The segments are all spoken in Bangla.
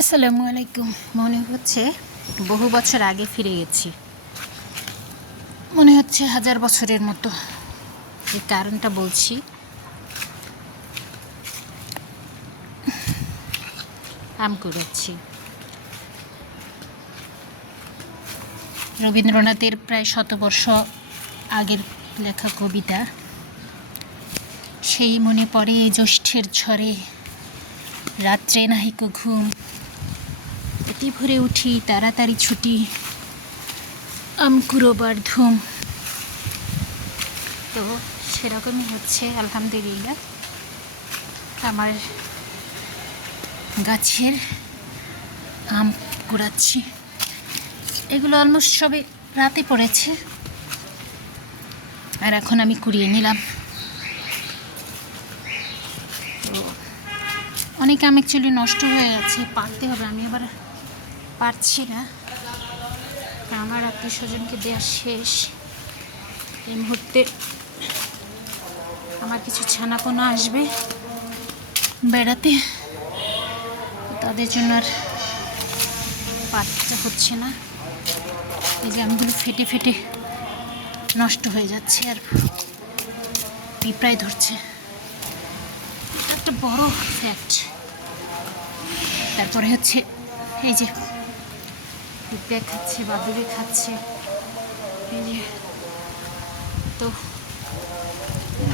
আসসালামু আলাইকুম। মনে হচ্ছে বহু বছর আগে ফিরে গেছি, মনে হচ্ছে 1000 বছরের মতো। এই কারণটা বলছি, আম কুড়াচ্ছি। রবীন্দ্রনাথের প্রায় 100 বর্ষ আগের লেখা কবিতা, সেই মনে পড়ে জ্যৈষ্ঠের ঝড়ে রাত্রে নাহিক ঘুম, অতি ভোরে উঠি তাড়াতাড়ি ছুটি আম কুড়োবার ধুম। তো সেরকমই হচ্ছে আলহামদুলিল্লাহ। আমার গাছের আম কুড়াচ্ছি। এগুলো অলমোস্ট সবে রাতে পড়েছে, আর এখন আমি কুড়িয়ে নিলাম। তো অনেক আম অ্যাকচুয়ালি নষ্ট হয়ে গেছে, পারতে হবে। আমি আবার পারছি না, আমার আত্মীয় স্বজনকে দেওয়া শেষ। এই মুহূর্তে আমার কিছু ছানাপোনা আসবে বেড়াতে, তাদের জন্য আর পারতে হচ্ছে না। এই যে আমগুলো ফেটে ফেটে নষ্ট হয়ে যাচ্ছে, আর পিঁপড়ায় ধরছে, একটা বড় ফ্যাক্ট। তারপরে হচ্ছে এই যে পিঁপড়ে খাচ্ছে, বাদুড়ে খাচ্ছে, এই যে তো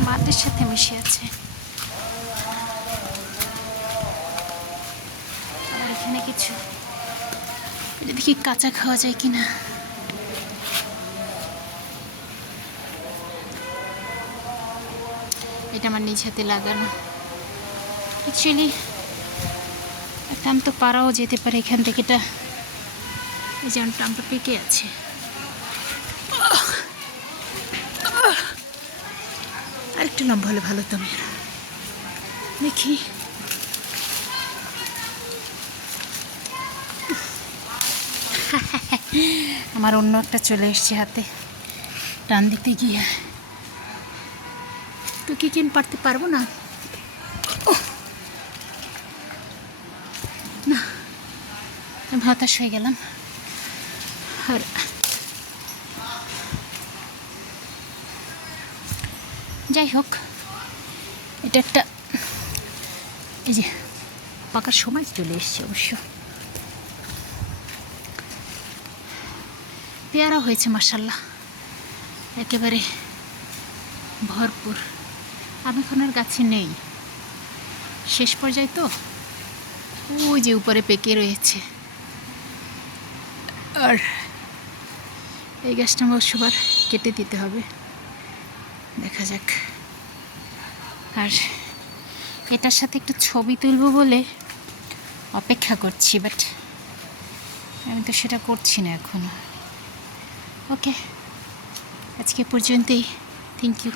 মাটির সাথে মিশে আছে। আর এখানে কিছু, এটা দেখি কাঁচা খাওয়া যায় কিনা। এটা আমার নিজ হাতে লাগানো। অ্যাকচুয়ালি একটা আম তো পারাও যেতে পারে এখান থেকে। এটা এই যে আমটা পেকে আছে। আর একটু লম্বা হলে ভালো তো। দেখি আমার অন্য একটা চলে এসছে হাতে, টান দিতে গিয়ে তো কি পারতে পারবো না। না, আমি হতাশ হয়ে গেলাম। আর যাই হোক, এটা একটা এই যে পাকার সময় চলে এসছে। অবশ্য পেয়ারা হয়েছে মাশাআল্লাহ, একেবারে ভরপুর। আমি এখন আর গাছে নেই, শেষ পর্যায়ে তো। ওই যে উপরে পেকে রয়েছে, আর এই গাছটা আমার সবার কেটে দিতে হবে, দেখা যাক। আর এটার সাথে একটু ছবি তুলবো বলে অপেক্ষা করছি, বাট আমি তো সেটা করছি না এখনো। ওকে, আজকে পর্যন্তই। Thank you.